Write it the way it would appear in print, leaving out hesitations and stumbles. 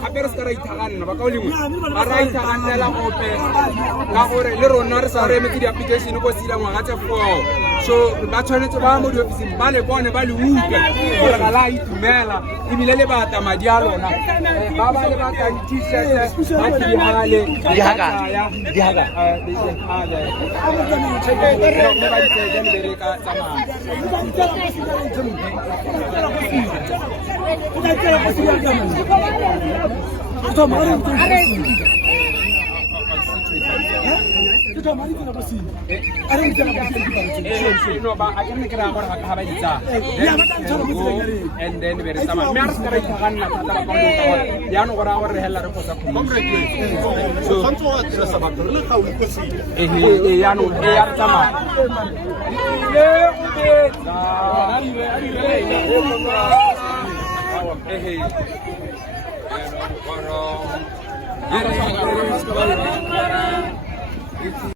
gape re se ka ra ithagana ba ka o lengwe ga ra ithagannela gope ka gore le rona re sa re emetse di-application ko sila ngwaga tse 4 so ba tshwanetse ba mo diofising ba le bone ba le utlwe gore ga la itumela ebile le bata madi a lona ba ba le bata di-t-shirt ba dihagale and then very sama me ar skara ikhana tata ba ko ya no gora gore hela re khosa so khantso wa tsela sa batho le ga o ipotsi ya no ya tsama le go betsa